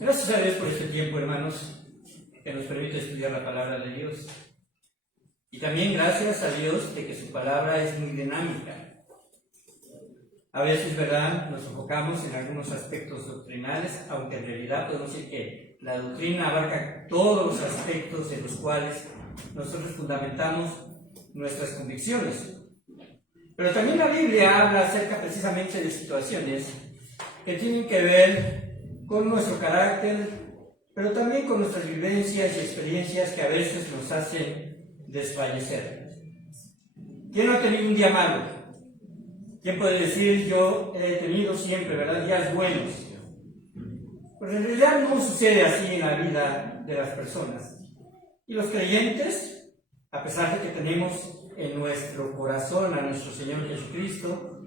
Gracias a Dios por este tiempo, hermanos, que nos permite estudiar la palabra de Dios. Y también gracias a Dios de que su palabra es muy dinámica. A veces, ¿verdad?, nos enfocamos en algunos aspectos doctrinales, aunque en realidad podemos decir que la doctrina abarca todos los aspectos en los cuales nosotros fundamentamos nuestras convicciones. Pero también la Biblia habla acerca precisamente de situaciones que tienen que ver con nuestro carácter, pero también con nuestras vivencias y experiencias que a veces nos hacen desfallecer. ¿Quién no ha tenido un día malo? ¿Quién puede decir yo he tenido siempre, verdad, días buenos? Pues en realidad no sucede así en la vida de las personas. Y los creyentes, a pesar de que tenemos en nuestro corazón a nuestro Señor Jesucristo,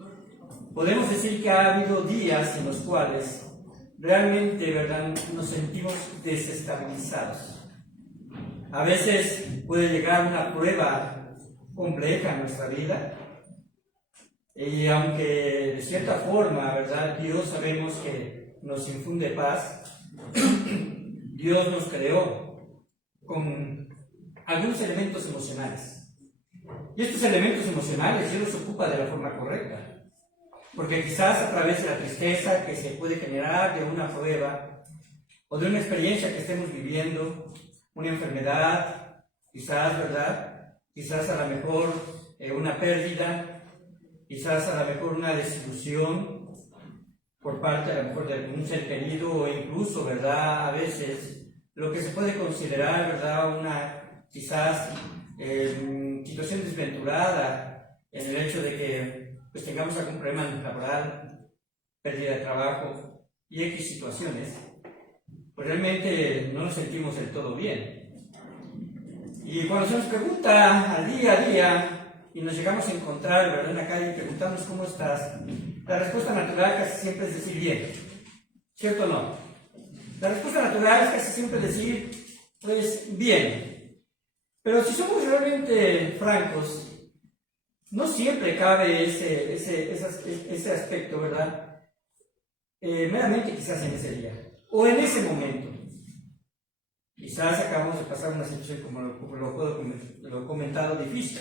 podemos decir que ha habido días en los cuales realmente, ¿verdad?, nos sentimos desestabilizados. A veces puede llegar una prueba compleja en nuestra vida, y aunque de cierta forma, ¿verdad?, Dios sabemos que nos infunde paz, Dios nos creó con algunos elementos emocionales. Y estos elementos emocionales Dios los ocupa de la forma correcta. Porque quizás a través de la tristeza que se puede generar de una prueba o de una experiencia que estemos viviendo, una enfermedad, quizás, ¿verdad?, quizás a lo mejor una pérdida, quizás a lo mejor una desilusión por parte a lo mejor de algún ser querido, o incluso, ¿verdad?, a veces lo que se puede considerar, ¿verdad?, una quizás situación desventurada en el hecho de que pues tengamos algún problema laboral, pérdida de trabajo y X situaciones, pues realmente no nos sentimos del todo bien. Y cuando se nos pregunta al día a día y nos llegamos a encontrar, ¿verdad?, en la calle y preguntamos cómo estás, la respuesta natural casi siempre es decir bien, ¿cierto o no? La respuesta natural es casi siempre decir, pues bien. Pero si somos realmente francos, no siempre cabe ese aspecto, ¿verdad? Meramente quizás en ese día, o en ese momento. Quizás acabamos de pasar una situación, como lo he comentado, difícil.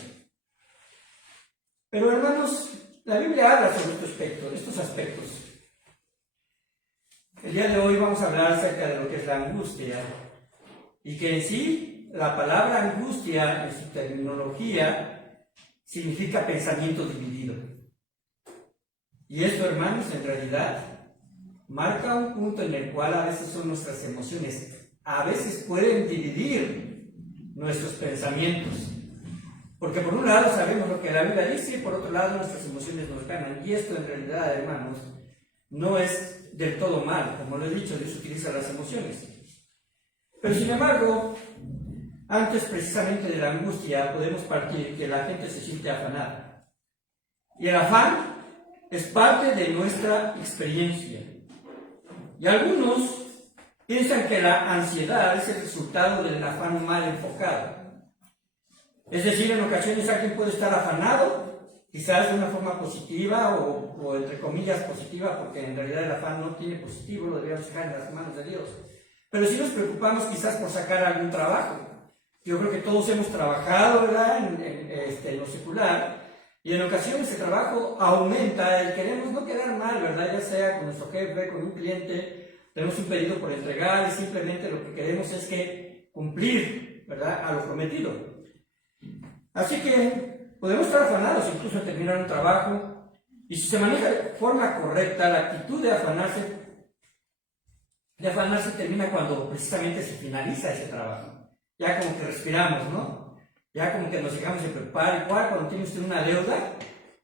Pero hermanos, la Biblia habla sobre estos aspectos. El día de hoy vamos a hablar acerca de lo que es la angustia, y que en sí, la palabra angustia, en su terminología, significa pensamiento dividido. Y esto, hermanos, en realidad marca un punto en el cual a veces son nuestras emociones. A veces pueden dividir nuestros pensamientos. Porque por un lado sabemos lo que la Biblia dice, y por otro lado nuestras emociones nos ganan. Y esto en realidad, hermanos, no es del todo mal. Como lo he dicho, Dios utiliza las emociones. Pero sin embargo, antes precisamente de la angustia podemos partir que la gente se siente afanada. Y el afán es parte de nuestra experiencia. Y algunos piensan que la ansiedad es el resultado del afán mal enfocado. Es decir, en ocasiones alguien puede estar afanado, quizás de una forma positiva o entre comillas positiva, porque en realidad el afán no tiene positivo, lo deberíamos dejar en las manos de Dios. Pero si nos preocupamos quizás por sacar algún trabajo. Yo creo que todos hemos trabajado, ¿verdad?, en lo secular, y en ocasiones el trabajo aumenta, y queremos no quedar mal, ¿verdad?, ya sea con nuestro jefe, con un cliente, tenemos un pedido por entregar, y simplemente lo que queremos es que cumplir, ¿verdad?, a lo prometido. Así que podemos estar afanados incluso en terminar un trabajo, y si se maneja de forma correcta, la actitud de afanarse termina cuando precisamente se finaliza ese trabajo. Ya como que respiramos, ¿no? Ya como que nos dejamos de preocupar. Igual cuando tiene usted una deuda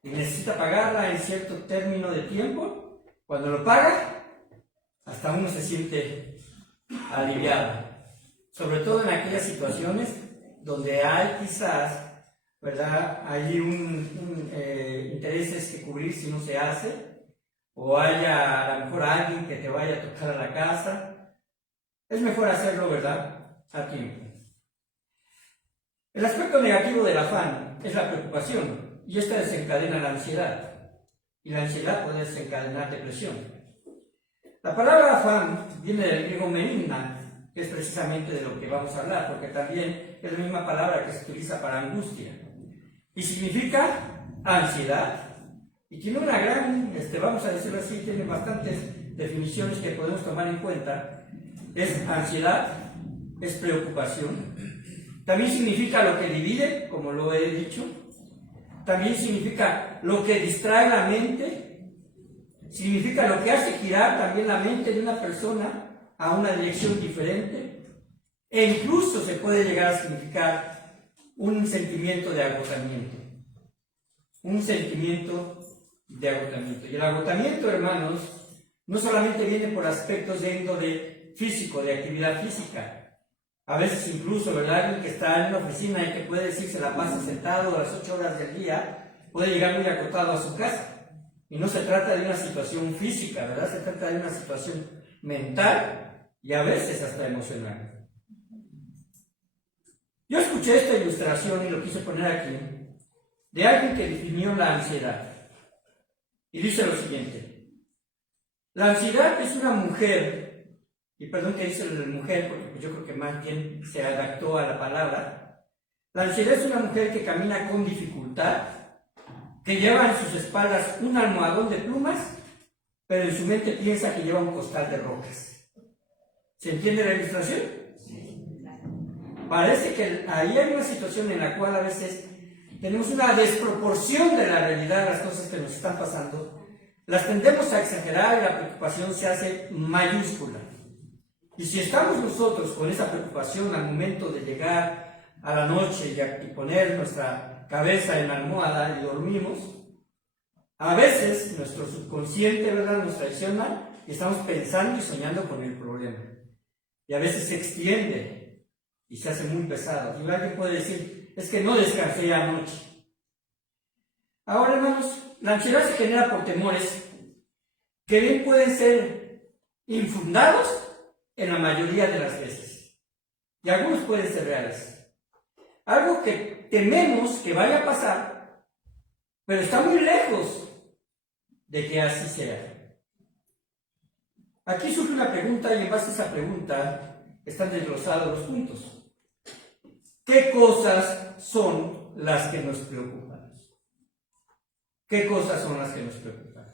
y necesita pagarla en cierto término de tiempo, cuando lo paga, hasta uno se siente aliviado. Sobre todo en aquellas situaciones donde hay quizás, ¿verdad?, hay intereses que cubrir si no se hace, o haya a lo mejor alguien que te vaya a tocar a la casa. Es mejor hacerlo, ¿verdad?, a tiempo. El aspecto negativo del afán es la preocupación, y esta desencadena la ansiedad, y la ansiedad puede desencadenar depresión. La palabra afán viene del griego merimna, que es precisamente de lo que vamos a hablar, porque también es la misma palabra que se utiliza para angustia. Y significa ansiedad. Y tiene una gran, vamos a decirlo así, tiene bastantes definiciones que podemos tomar en cuenta. Es ansiedad, es preocupación. También significa lo que divide, como lo he dicho. También significa lo que distrae la mente. Significa lo que hace girar también la mente de una persona a una dirección diferente. E incluso se puede llegar a significar un sentimiento de agotamiento. Un sentimiento de agotamiento. Y el agotamiento, hermanos, no solamente viene por aspectos de índole físico, de actividad física. A veces incluso, ¿verdad? Alguien que está en una oficina y que puede decir se la pasa sentado a las 8 horas del día, puede llegar muy agotado a su casa. Y no se trata de una situación física, ¿verdad? Se trata de una situación mental y a veces hasta emocional. Yo escuché esta ilustración y lo quise poner aquí, de alguien que definió la ansiedad. Y dice lo siguiente: la ansiedad es una mujer, y perdón que dice la mujer, porque yo creo que más bien se adaptó a la palabra. La ansiedad es una mujer que camina con dificultad, que lleva en sus espaldas un almohadón de plumas, pero en su mente piensa que lleva un costal de rocas. ¿Se entiende la ilustración? Parece que ahí hay una situación en la cual a veces tenemos una desproporción de la realidad de las cosas que nos están pasando, las tendemos a exagerar y la preocupación se hace mayúscula. Y si estamos nosotros con esa preocupación al momento de llegar a la noche y poner nuestra cabeza en la almohada y dormimos, a veces nuestro subconsciente, ¿verdad?, nos traiciona y estamos pensando y soñando con el problema. Y a veces se extiende y se hace muy pesado. Y alguien puede decir, es que no descansé anoche. Ahora, hermanos, la ansiedad se genera por temores que bien pueden ser infundados en la mayoría de las veces. Y algunos pueden ser reales. Algo que tememos que vaya a pasar, pero está muy lejos de que así sea. Aquí surge una pregunta y en base a esa pregunta están desglosados los puntos. ¿Qué cosas son las que nos preocupan? ¿Qué cosas son las que nos preocupan?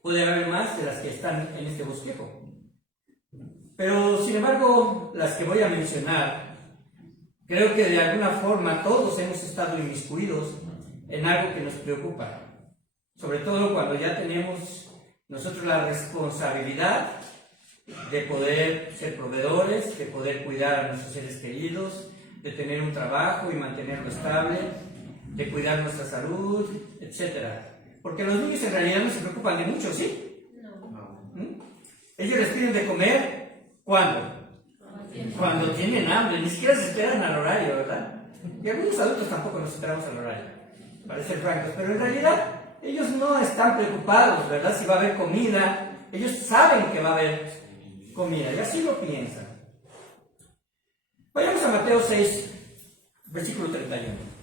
Puede haber más de las que están en este bosquejo. Pero, sin embargo, las que voy a mencionar, creo que de alguna forma todos hemos estado inmiscuidos en algo que nos preocupa. Sobre todo cuando ya tenemos nosotros la responsabilidad de poder ser proveedores, de poder cuidar a nuestros seres queridos, de tener un trabajo y mantenerlo estable, de cuidar nuestra salud, etc. Porque los niños en realidad no se preocupan de mucho, ¿sí? No. Ellos les piden de comer, ¿cuándo? Cuando tienen hambre, ni siquiera se esperan al horario, ¿verdad? Y algunos adultos tampoco nos esperamos al horario, para ser francos, pero en realidad ellos no están preocupados, ¿verdad? Si va a haber comida, ellos saben que va a haber comida, y así lo piensan. Vayamos a Mateo 6, versículo 31.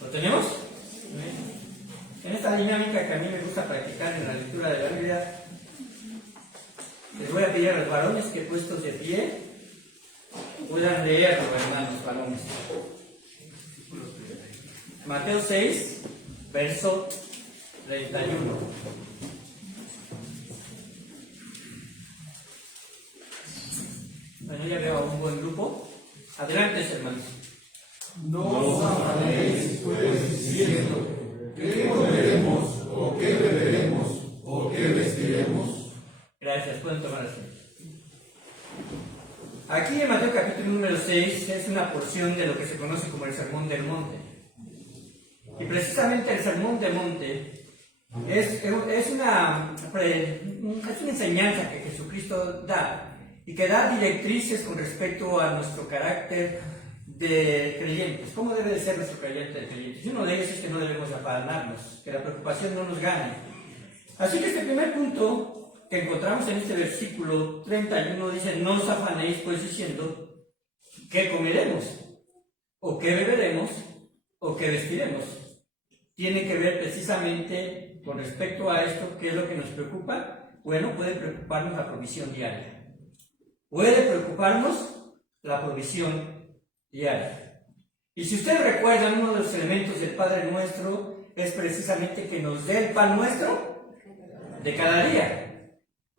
¿Lo tenemos? En esta dinámica que a mí me gusta practicar en la lectura de la Biblia, les voy a pedir a los varones que puestos de pie puedan leerlo, hermanos varones. Mateo 6, verso 31. Bueno, ya veo a un buen grupo. Adelante, hermanos. No os afanéis, pues, diciendo, ¿qué comeremos, o qué beberemos, o qué vestiremos? Gracias, pueden tomar asiento. Aquí en Mateo capítulo número 6 es una porción de lo que se conoce como el Sermón del Monte. Y precisamente el Sermón del Monte es una enseñanza que Jesucristo da y que da directrices con respecto a nuestro carácter de creyentes. ¿Cómo debe de ser nuestro carácter de creyentes? Y uno de ellos es que no debemos afanarnos, que la preocupación no nos gane. Así que este primer punto que encontramos en este versículo 31 dice: no os afanéis pues diciendo qué comeremos, o qué beberemos, o qué vestiremos. Tiene que ver precisamente con respecto a esto. ¿Qué es lo que nos preocupa? Bueno, puede preocuparnos la provisión diaria. Puede preocuparnos la provisión diaria. Y si ustedes recuerdan, uno de los elementos del Padre Nuestro es precisamente que nos dé el pan nuestro de cada día.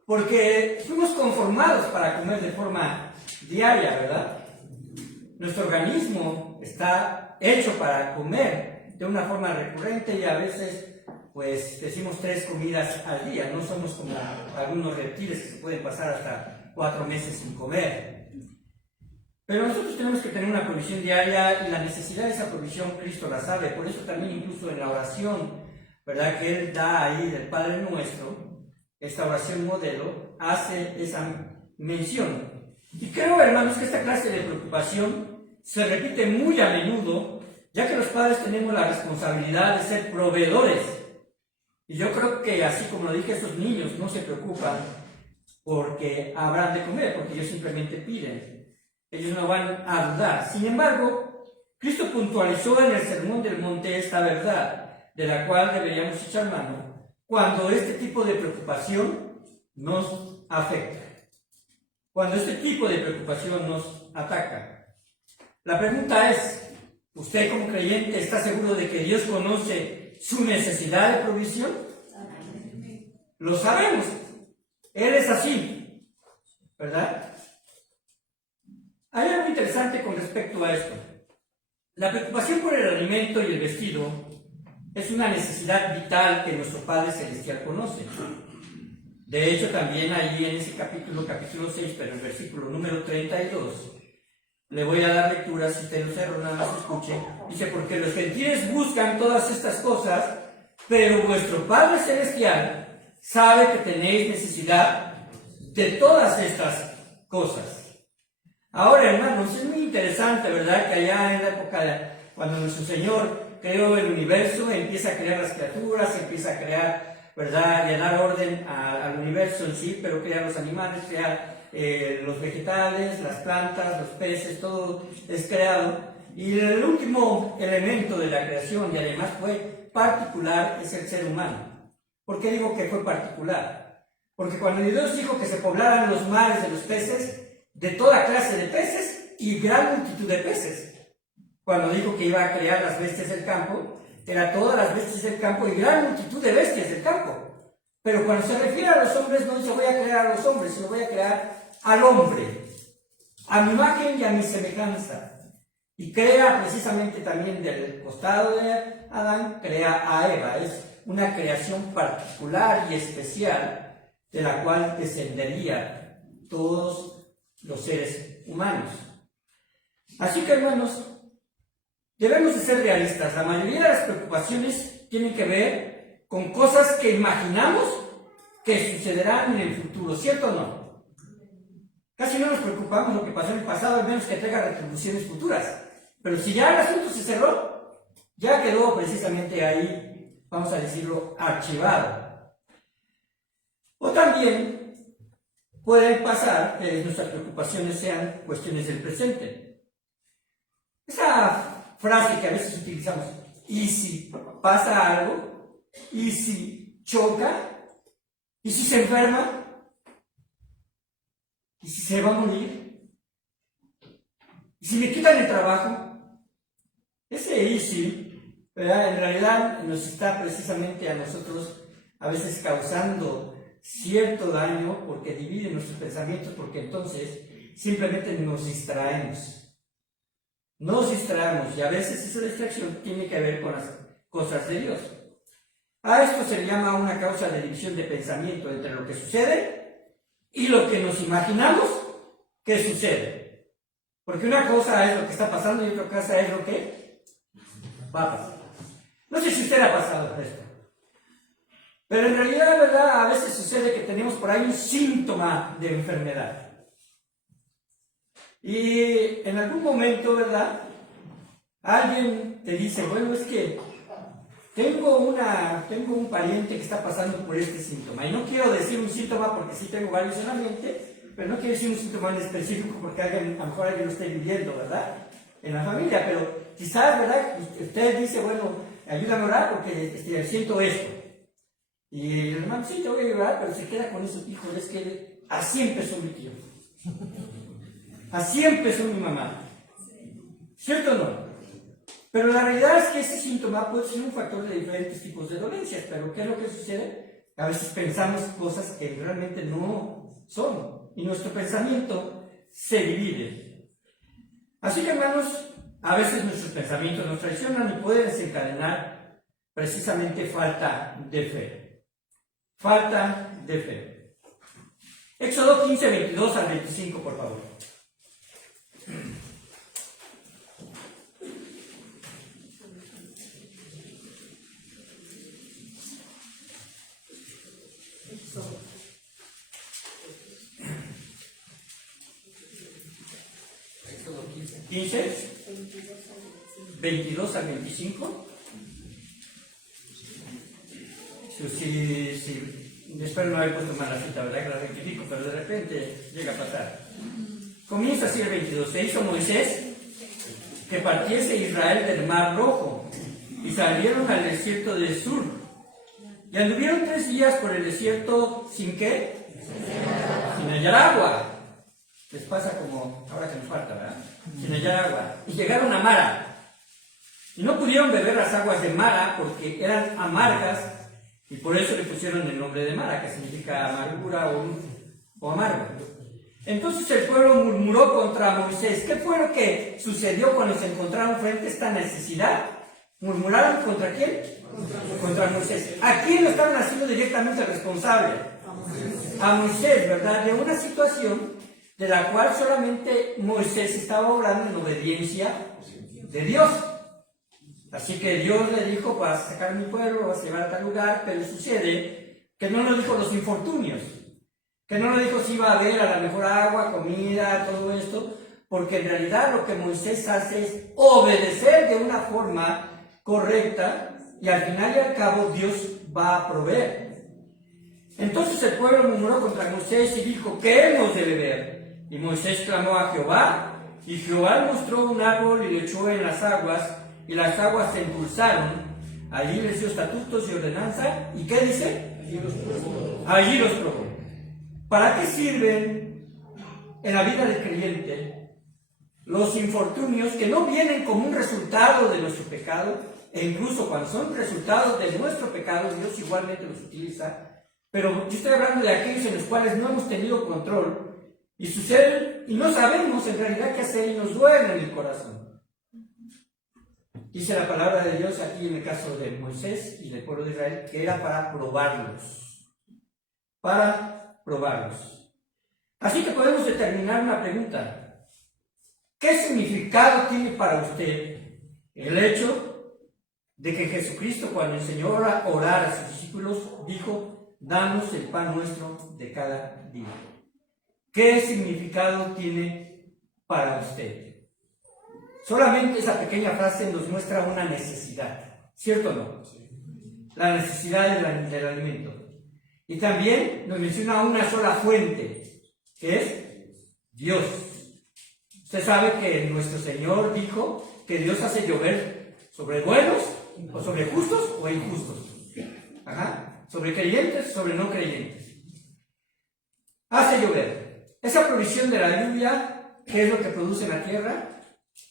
Porque fuimos conformados para comer de forma diaria, ¿verdad? Nuestro organismo está hecho para comer de una forma recurrente y a veces, pues, decimos 3 comidas al día. No somos como algunos reptiles que se pueden pasar hasta 4 meses sin comer. Pero nosotros tenemos que tener una provisión diaria y la necesidad de esa provisión Cristo la sabe. Por eso también incluso en la oración, ¿verdad?, que Él da ahí del Padre Nuestro, esta oración modelo, hace esa mención. Y creo, hermanos, que esta clase de preocupación se repite muy a menudo, ya que los padres tenemos la responsabilidad de ser proveedores. Y yo creo que, así como lo dije, esos niños no se preocupan porque habrán de comer, porque ellos simplemente piden. Ellos no van a dudar. Sin embargo, Cristo puntualizó en el Sermón del Monte esta verdad, de la cual deberíamos echar mano cuando este tipo de preocupación nos afecta, cuando este tipo de preocupación nos ataca. La pregunta es: ¿usted como creyente está seguro de que Dios conoce su necesidad de provisión? Lo sabemos. Él es así, ¿verdad? Hay algo interesante con respecto a esto. La preocupación por el alimento y el vestido es una necesidad vital que nuestro Padre Celestial conoce. De hecho, también allí en ese capítulo 6, pero en el versículo número 32, le voy a dar lectura, si usted no cerró, nada más escuche. Dice: porque los gentiles buscan todas estas cosas, pero vuestro Padre Celestial sabe que tenéis necesidad de todas estas cosas. Ahora, hermanos, es muy interesante, ¿verdad?, que allá en la época cuando nuestro Señor creó el universo, empieza a crear las criaturas, empieza a crear, ¿verdad?, y a dar orden al universo en sí, pero crea los animales, crea los vegetales, las plantas, los peces, todo es creado. Y el último elemento de la creación, y además fue particular, es el ser humano. ¿Por qué digo que fue particular? Porque cuando Dios dijo que se poblaran los mares de los peces, de toda clase de peces y gran multitud de peces. Cuando dijo que iba a crear las bestias del campo, era todas las bestias del campo y gran multitud de bestias del campo. Pero cuando se refiere a los hombres, no dice voy a crear a los hombres, sino voy a crear al hombre, a mi imagen y a mi semejanza. Y crea precisamente también del costado de Adán, crea a Eva. Es una creación particular y especial de la cual descendería todos los seres humanos. Así que, hermanos, debemos de ser realistas. La mayoría de las preocupaciones tienen que ver con cosas que imaginamos que sucederán en el futuro, ¿cierto o no? Casi no nos preocupamos lo que pasó en el pasado, al menos que traiga retribuciones futuras. Pero si ya el asunto se cerró, ya quedó precisamente ahí, vamos a decirlo, archivado. O también puede pasar que nuestras preocupaciones sean cuestiones del presente. Esa frase que a veces utilizamos, ¿y si pasa algo? ¿Y si choca? ¿Y si se enferma? ¿Y si se va a morir? ¿Y si me quitan el trabajo? Ese ¿y si", ¿verdad?, en realidad nos está precisamente a nosotros a veces causando cierto daño, porque divide nuestros pensamientos, porque entonces simplemente nos distraemos. Nos distraemos y a veces esa distracción tiene que ver con las cosas de Dios. A esto se le llama una causa de división de pensamiento entre lo que sucede y lo que nos imaginamos que sucede. Porque una cosa es lo que está pasando y otra cosa es lo que va a pasar. No sé si usted ha pasado por esto. Pero en realidad, ¿verdad?, a veces sucede que tenemos por ahí un síntoma de enfermedad. Y en algún momento, ¿verdad?, alguien te dice, bueno, es que tengo un pariente que está pasando por este síntoma, y no quiero decir un síntoma porque sí tengo varios en la mente, pero no quiero decir un síntoma en específico porque a lo mejor alguien lo esté viviendo, ¿verdad? En la familia, pero quizás, ¿verdad? Usted dice, bueno, ayúdame a orar porque siento esto. Y el hermano, sí, te voy a ayudar, pero se queda con eso, híjole, es que así empezó mi tío. Así empezó mi mamá. ¿Cierto o no? Pero la realidad es que ese síntoma puede ser un factor de diferentes tipos de dolencias, pero ¿qué es lo que sucede? A veces pensamos cosas que realmente no son, y nuestro pensamiento se divide. Así que, hermanos, a veces nuestros pensamientos nos traicionan y pueden desencadenar precisamente falta de fe. Falta de fe. Éxodo 15, 22 al 25, por favor. Éxodo 15, 22 al 25. Sí, espero no haber puesto mal la cita, ¿verdad? Que la rectifico, pero de repente llega a pasar. Comienza así el 22. Se hizo Moisés que partiese Israel del Mar Rojo, y salieron al desierto de Sur. Y anduvieron 3 días por el desierto, ¿sin qué? Sin hallar agua. Les pasa como ahora que nos falta, ¿verdad? Sin hallar agua. Y llegaron a Mara. Y no pudieron beber las aguas de Mara porque eran amargas, y por eso le pusieron el nombre de Mara, que significa amargura o amargo. Entonces el pueblo murmuró contra Moisés. ¿Qué fue lo que sucedió cuando se encontraron frente a esta necesidad? ¿Murmuraron contra quién? Contra Moisés. ¿A quién lo estaban haciendo directamente responsable? A Moisés, ¿verdad? De una situación de la cual solamente Moisés estaba obrando en obediencia de Dios. Así que Dios le dijo, vas a sacar a mi pueblo, vas a llevar a tal lugar, pero sucede que no nos dijo los infortunios, que no nos dijo si iba a haber a la mejor agua, comida, todo esto, porque en realidad lo que Moisés hace es obedecer de una forma correcta, y al final y al cabo Dios va a proveer. Entonces el pueblo murmuró contra Moisés y dijo, ¿qué hemos de beber? Y Moisés clamó a Jehová, y Jehová le mostró un árbol y le echó en las aguas, y las aguas se endulzaron. Allí les dio estatutos y ordenanza. ¿Y qué dice? Allí los probó. ¿Para qué sirven en la vida del creyente los infortunios que no vienen como un resultado de nuestro pecado? E incluso cuando son resultados de nuestro pecado, Dios igualmente los utiliza. Pero yo estoy hablando de aquellos en los cuales no hemos tenido control y suceden y no sabemos en realidad qué hacer, y nos duele en el corazón. Dice la palabra de Dios aquí en el caso de Moisés y del pueblo de Israel que era para probarlos. Para probarlos. Así que podemos determinar una pregunta. ¿Qué significado tiene para usted el hecho de que Jesucristo, cuando enseñó a orar a sus discípulos, dijo, danos el pan nuestro de cada día? ¿Qué significado tiene para usted? Solamente esa pequeña frase nos muestra una necesidad, ¿cierto o no? La necesidad del alimento. Y también nos menciona una sola fuente, que es Dios. Usted sabe que nuestro Señor dijo que Dios hace llover sobre buenos, o sobre justos o injustos. Sobre creyentes, sobre no creyentes. Hace llover. Esa provisión de la lluvia, ¿qué es lo que produce en la tierra?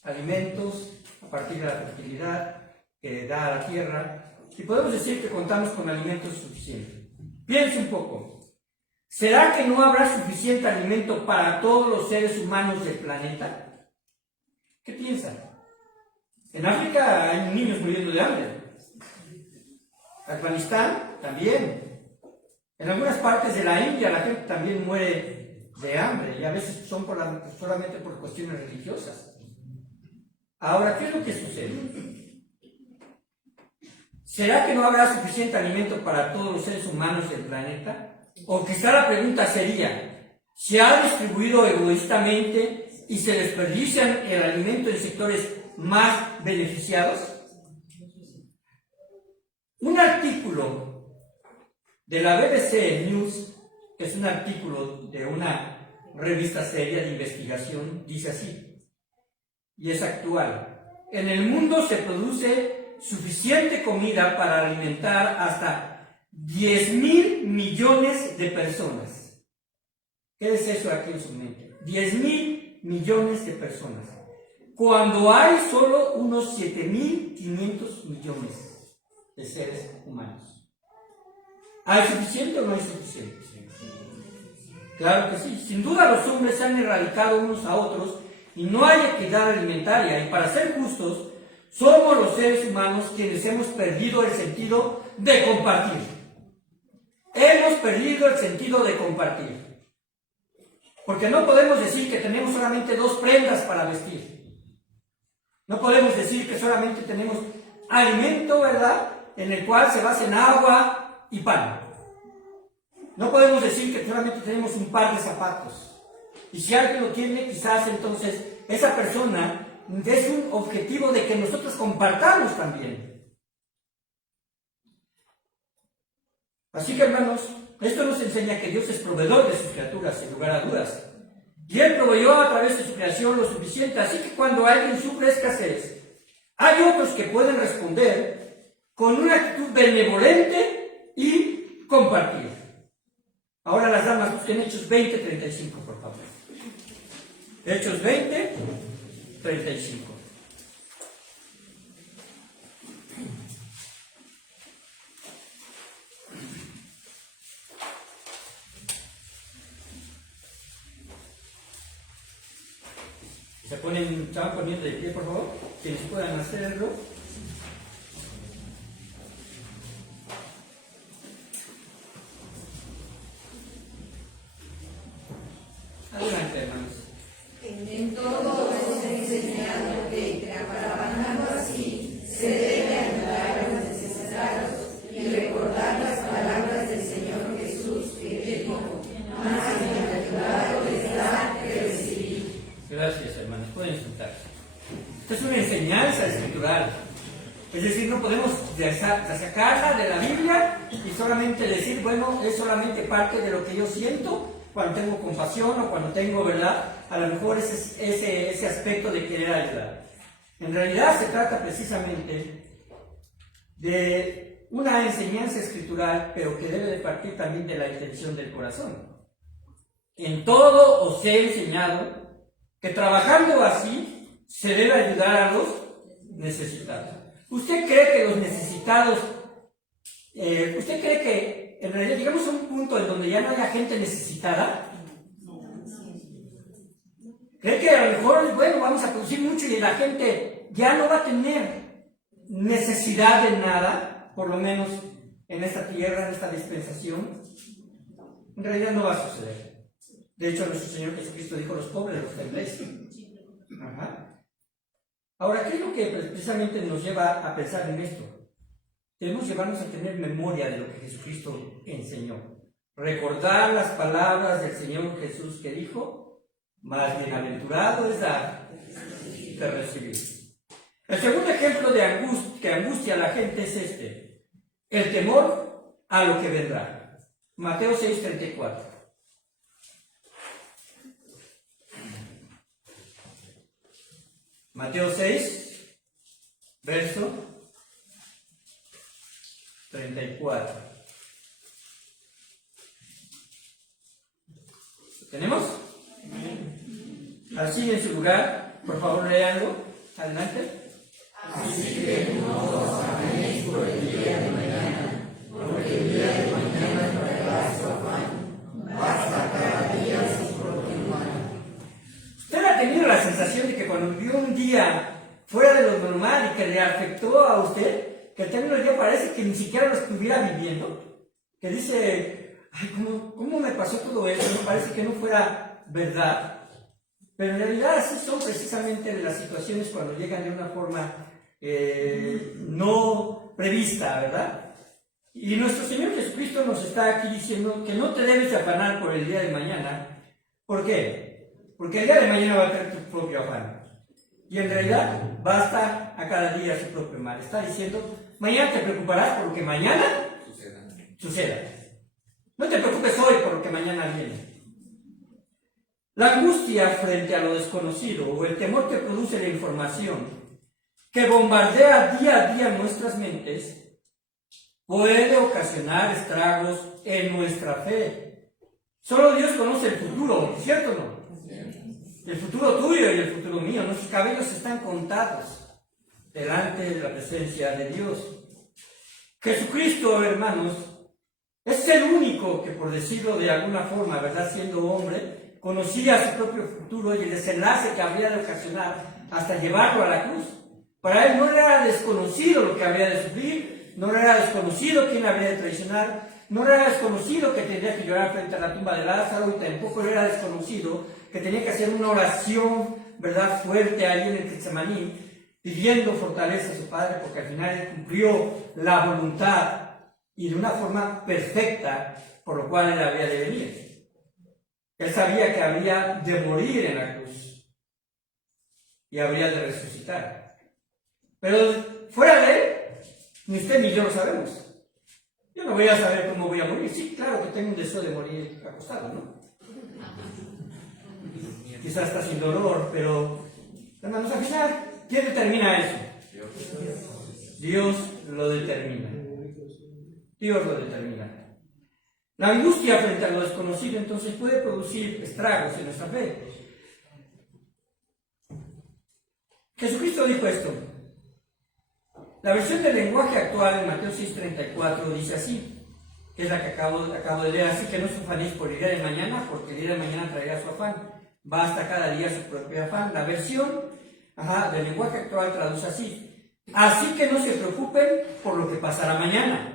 Alimentos a partir de la fertilidad que da a la tierra, y podemos decir que contamos con alimentos suficientes. Piense un poco. ¿Será que no habrá suficiente alimento para todos los seres humanos del planeta? ¿Qué piensan? En África hay niños muriendo de hambre. Afganistán también. En algunas partes de la India la gente también muere de hambre, y a veces son solamente por cuestiones religiosas. Ahora, ¿qué es lo que sucede? ¿Será que no habrá suficiente alimento para todos los seres humanos del planeta? O quizá la pregunta sería, ¿se ha distribuido egoístamente y se desperdician el alimento en sectores más beneficiados? Un artículo de la BBC News, que es un artículo de una revista seria de investigación, dice así, y es actual: en el mundo se produce suficiente comida para alimentar hasta 10.000 millones de personas. ¿Qué es eso aquí en su mente? 10.000 millones de personas, cuando hay solo unos 7.500 millones de seres humanos. ¿Hay suficiente o no hay suficiente? Claro que sí. Sin duda los hombres se han erradicado unos a otros y no hay equidad alimentaria, y para ser justos, somos los seres humanos quienes hemos perdido el sentido de compartir. Hemos perdido el sentido de compartir. Porque no podemos decir que tenemos solamente 2 prendas para vestir. No podemos decir que solamente tenemos alimento, ¿verdad?, en el cual se basa en agua y pan. No podemos decir que solamente tenemos un par de zapatos. Y si alguien lo tiene, quizás entonces esa persona es un objetivo de que nosotros compartamos también. Así que, hermanos, esto nos enseña que Dios es proveedor de sus criaturas, sin lugar a dudas. Y Él proveyó a través de su creación lo suficiente, así que cuando alguien sufre escasez, hay otros que pueden responder con una actitud benevolente y compartir. Ahora las damas busquen Hechos 20:35, por favor. Hechos 20:35. Se van poniendo de pie, por favor, quienes puedan hacerlo. Adelante, hermanos. En todo os he enseñado que, trabajando así, se debe ayudar a los necesitados y recordar las palabras del Señor Jesús, que dijo: más bienaventurado es dar que recibir. Gracias, hermanos. Pueden sentarse. Esta es una enseñanza escritural. Es decir, no podemos sacarla de la Biblia y solamente decir, bueno, es solamente parte de lo que yo siento cuando tengo compasión o cuando tengo, ¿verdad?, a lo mejor ese aspecto de querer ayudar. En realidad se trata precisamente de una enseñanza escritural, pero que debe de partir también de la intención del corazón. En todo os he enseñado que trabajando así se debe ayudar a los necesitados. ¿Usted cree que los necesitados, usted cree que en realidad llegamos a un punto en donde ya no haya gente necesitada? ¿Cree que a lo mejor, bueno, vamos a producir mucho y la gente ya no va a tener necesidad de nada, por lo menos en esta tierra, en esta dispensación? En realidad no va a suceder. De hecho, nuestro Señor Jesucristo dijo: los pobres los tendréis. Ajá. Ahora, ¿qué es lo que precisamente nos lleva a pensar en esto? Debemos llevarnos a tener memoria de lo que Jesucristo enseñó. Recordar las palabras del Señor Jesús que dijo: más bienaventurado es dar que recibir. El segundo ejemplo de que angustia a la gente es este: el temor a lo que vendrá. Mateo 6:34. Mateo 6, verso 34. ¿Tenemos? Así en su lugar, por favor, léanlo. Adelante. Así que no os afanéis por el día de mañana, porque el día de mañana traerá su afán. Basta cada día su propio mal. ¿Usted ha tenido la sensación de que cuando vivió un día fuera de lo normal y que le afectó a usted, que el término del día parece que ni siquiera lo estuviera viviendo? Que dice: ay, ¿cómo me pasó todo eso? Me parece que no fuera verdad. Pero en realidad así son precisamente las situaciones cuando llegan de una forma no prevista, ¿verdad? Y nuestro Señor Jesucristo nos está aquí diciendo que no te debes afanar por el día de mañana. ¿Por qué? Porque el día de mañana va a tener tu propio afán. Y en realidad basta a cada día su propio mal. Está diciendo, mañana te preocuparás por lo que mañana suceda. No te preocupes hoy por lo que mañana viene. La angustia frente a lo desconocido o el temor que produce la información que bombardea día a día nuestras mentes puede ocasionar estragos en nuestra fe. Solo Dios conoce el futuro, ¿cierto o no? El futuro tuyo y el futuro mío. Nuestros cabellos están contados delante de la presencia de Dios. Jesucristo, hermanos, es el único que, por decirlo de alguna forma, ¿verdad?, siendo hombre, conocía su propio futuro y el desenlace que habría de ocasionar hasta llevarlo a la cruz. Para él no era desconocido lo que habría de sufrir, no era desconocido quién habría de traicionar, no era desconocido que tendría que llorar frente a la tumba de Lázaro, y tampoco era desconocido que tenía que hacer una oración, ¿verdad?, fuerte ahí en el Getsemaní, pidiendo fortaleza a su Padre, porque al final él cumplió la voluntad y de una forma perfecta, por lo cual él había de venir. Él sabía que habría de morir en la cruz y habría de resucitar. Pero fuera de él, ni usted ni yo lo sabemos. Yo no voy a saber cómo voy a morir. Sí, claro que tengo un deseo de morir acostado, ¿no? Quizás está sin dolor, pero, hermanos, al final, ¿quién determina eso? Dios lo determina. Dios lo determina. La angustia frente a lo desconocido entonces puede producir estragos en nuestra fe. Jesucristo dijo esto. La versión del lenguaje actual en Mateo 6:34 dice así, que es la que acabo de leer: así que no os afanéis por el día de mañana, porque el día de mañana traerá su afán. Basta cada día su propio afán. La versión del lenguaje actual traduce así: así que no se preocupen por lo que pasará mañana.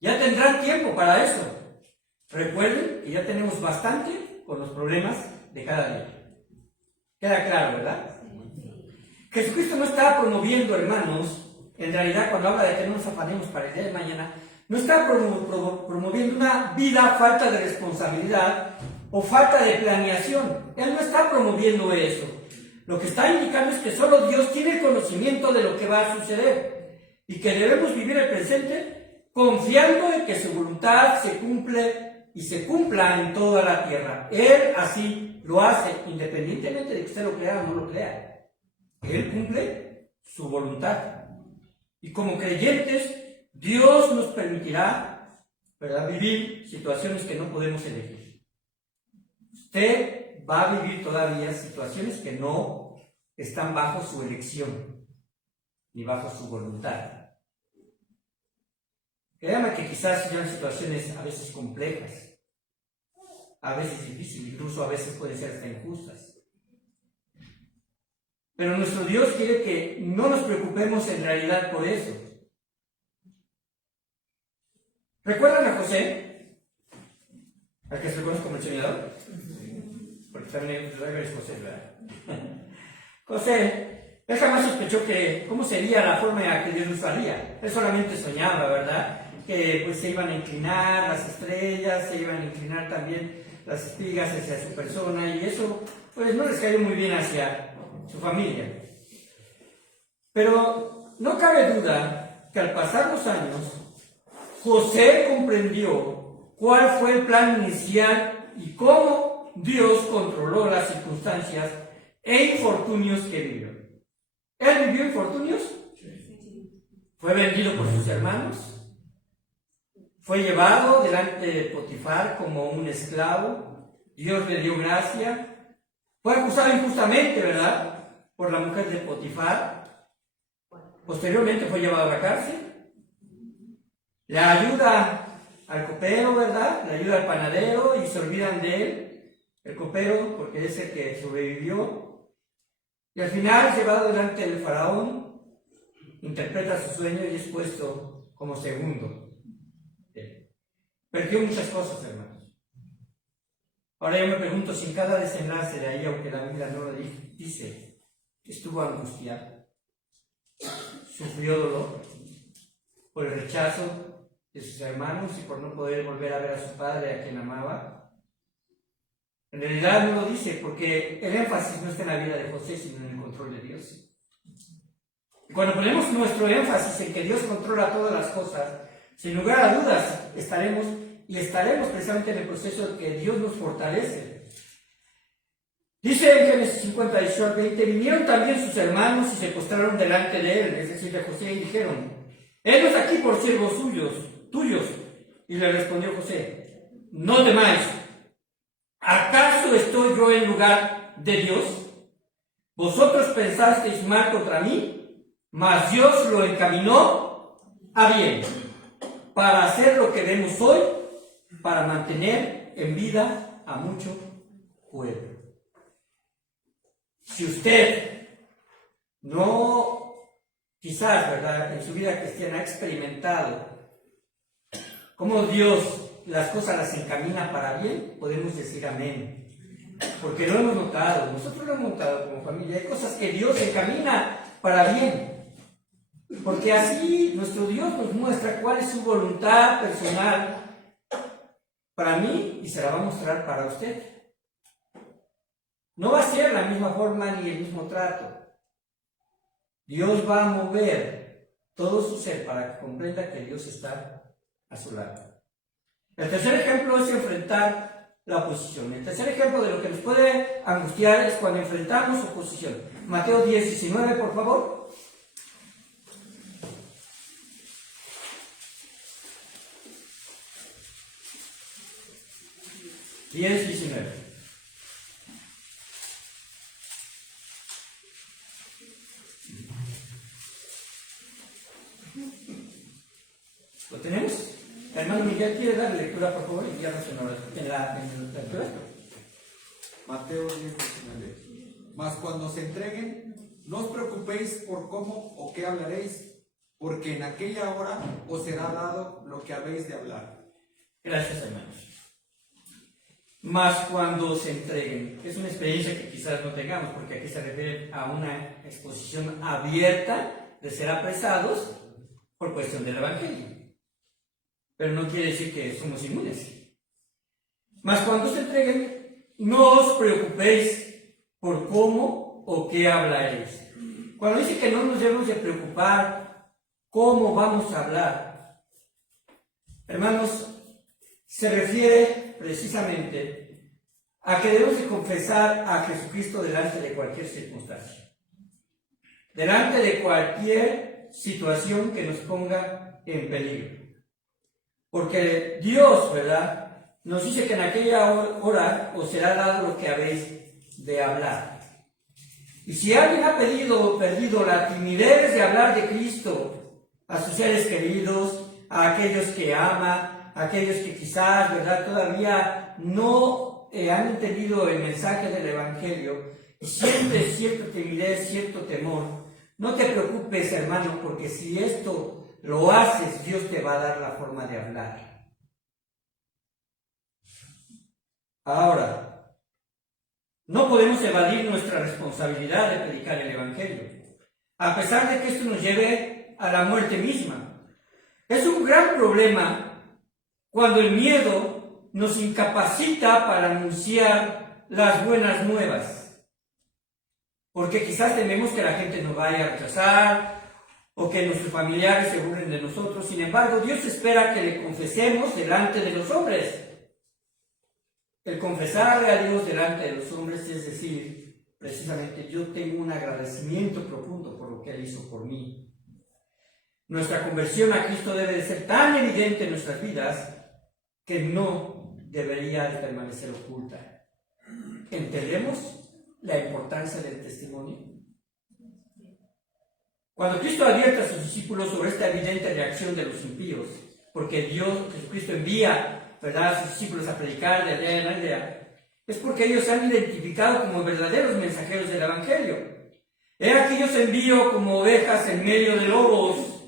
Ya tendrán tiempo para eso. Recuerden que ya tenemos bastante con los problemas de cada día. Queda claro, ¿verdad? Jesucristo no está promoviendo, hermanos, en realidad cuando habla de que no nos afanemos para el día de mañana, no está promoviendo una vida falta de responsabilidad o falta de planeación. Él no está promoviendo eso. Lo que está indicando es que solo Dios tiene el conocimiento de lo que va a suceder y que debemos vivir el presente confiando en que su voluntad se cumple y se cumpla en toda la tierra. Él así lo hace, independientemente de que usted lo crea o no lo crea. Él cumple su voluntad. Y como creyentes, Dios nos permitirá, ¿verdad?, vivir situaciones que no podemos elegir. Usted va a vivir todavía situaciones que no están bajo su elección, ni bajo su voluntad. Créame que quizás sean situaciones a veces complejas, a veces difíciles, incluso a veces pueden ser hasta injustas. Pero nuestro Dios quiere que no nos preocupemos en realidad por eso. ¿Recuerdan a José? ¿Al que se le conoce como el soñador? Porque también es José, ¿verdad? José, él jamás sospechó que cómo sería la forma en la que Dios lo haría. Él solamente soñaba, ¿verdad?, que pues se iban a inclinar las estrellas, se iban a inclinar también las espigas hacia su persona, y eso pues no les cayó muy bien hacia su familia. Pero no cabe duda que al pasar los años, José comprendió cuál fue el plan inicial y cómo Dios controló las circunstancias e infortunios que vivió. ¿Él vivió infortunios? Fue vendido por sus hermanos. Fue llevado delante de Potifar como un esclavo. Dios le dio gracia. Fue acusado injustamente, ¿verdad?, por la mujer de Potifar. Posteriormente fue llevado a la cárcel. Le ayuda al copero, ¿verdad?, le ayuda al panadero y se olvidan de él, el copero, porque es el que sobrevivió. Y al final, llevado delante del faraón, interpreta su sueño y es puesto como segundo. Perdió muchas cosas, hermanos. Ahora yo me pregunto si en cada desenlace de ahí, aunque la Biblia no lo dice, estuvo angustiado, sufrió dolor por el rechazo de sus hermanos y por no poder volver a ver a su padre, a quien amaba. En realidad no lo dice, porque el énfasis no está en la vida de José, sino en el control de Dios. Y cuando ponemos nuestro énfasis en que Dios controla todas las cosas, sin lugar a dudas estaremos precisamente en el proceso de que Dios nos fortalece. Dice en Génesis 50, 18 al 20, vinieron también sus hermanos y se postraron delante de él, es decir, de José, y dijeron, henos aquí por siervos tuyos. Y le respondió José, no temáis, ¿acaso estoy yo en lugar de Dios? Vosotros pensasteis mal contra mí, mas Dios lo encaminó a bien, para hacer lo que vemos hoy, para mantener en vida a mucho pueblo. Si usted no, quizás, ¿verdad?, en su vida cristiana ha experimentado cómo Dios las cosas las encamina para bien, podemos decir amén. Porque lo hemos notado, nosotros lo hemos notado como familia, hay cosas que Dios encamina para bien. Porque así nuestro Dios nos muestra cuál es su voluntad personal para mí y se la va a mostrar para usted. No va a ser la misma forma ni el mismo trato. Dios va a mover todo su ser para que comprenda que Dios está a su lado. El tercer ejemplo es enfrentar la oposición. El tercer ejemplo de lo que nos puede angustiar es cuando enfrentamos oposición. Mateo 10, 19, por favor. Diez, 19. ¿Lo tenemos? Hermano Miguel, ¿quiere dar lectura, por favor? Y ya no se nos en la lectura. Mateo 10, 19. Mas cuando se entreguen, no os preocupéis por cómo o qué hablaréis, porque en aquella hora os será dado lo que habéis de hablar. Gracias, hermanos. Mas cuando se entreguen, es una experiencia que quizás no tengamos, porque aquí se refiere a una exposición abierta de ser apresados por cuestión del Evangelio. Pero no quiere decir que somos inmunes. Mas cuando se entreguen, no os preocupéis por cómo o qué hablaréis. Cuando dice que no nos debemos de preocupar cómo vamos a hablar, hermanos, se refiere precisamente a que debemos de confesar a Jesucristo delante de cualquier circunstancia, delante de cualquier situación que nos ponga en peligro. Porque Dios, ¿verdad?, nos dice que en aquella hora os será dado lo que habéis de hablar. Y si alguien ha perdido la timidez de hablar de Cristo a sus seres queridos, a aquellos que ama, a aquellos que quizás, ¿verdad?, todavía no han entendido el mensaje del Evangelio y sientes cierta timidez, cierto temor, no te preocupes, hermano, porque si esto lo haces, Dios te va a dar la forma de hablar. Ahora, no podemos evadir nuestra responsabilidad de predicar el Evangelio, a pesar de que esto nos lleve a la muerte misma. Es un gran problema cuando el miedo nos incapacita para anunciar las buenas nuevas, porque quizás tememos que la gente nos vaya a rechazar, o que nuestros familiares se burlen de nosotros. Sin embargo, Dios espera que le confesemos delante de los hombres. El confesarle a Dios delante de los hombres es decir, precisamente, yo tengo un agradecimiento profundo por lo que Él hizo por mí. Nuestra conversión a Cristo debe de ser tan evidente en nuestras vidas que no debería de permanecer oculta. ¿Entendemos la importancia del testimonio? Cuando Cristo advierte a sus discípulos sobre esta evidente reacción de los impíos, porque Jesucristo envía, ¿verdad?, a sus discípulos a predicar de aldea en aldea, es porque ellos se han identificado como verdaderos mensajeros del Evangelio. He aquí yo os envío como ovejas en medio de lobos.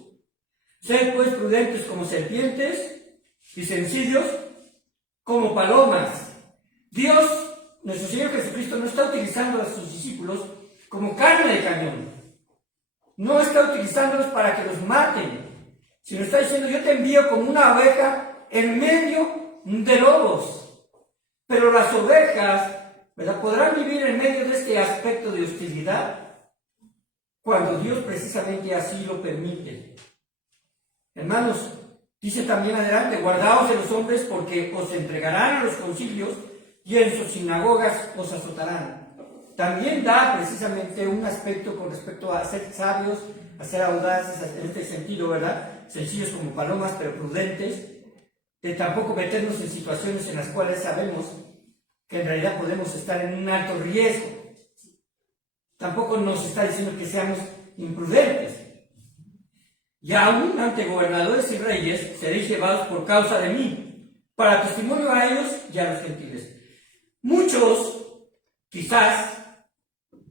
Sed pues prudentes como serpientes y sencillos como palomas. Dios, nuestro Señor Jesucristo, no está utilizando a sus discípulos como carne de cañón. No está utilizándolos para que los maten, sino está diciendo, yo te envío como una oveja en medio de lobos. Pero las ovejas, ¿verdad?, podrán vivir en medio de este aspecto de hostilidad. cuando Dios precisamente así lo permite. Hermanos, dice también adelante, guardaos de los hombres porque os entregarán a los concilios y en sus sinagogas os azotarán. También da precisamente un aspecto con respecto a ser sabios, a ser audaces en este sentido, ¿verdad? Sencillos como palomas, pero prudentes, de tampoco meternos en situaciones en las cuales sabemos que en realidad podemos estar en un alto riesgo. Tampoco nos está diciendo que seamos imprudentes. Y aún ante gobernadores y reyes seréis llevados por causa de mí, para testimonio a ellos y a los gentiles. Muchos, quizás,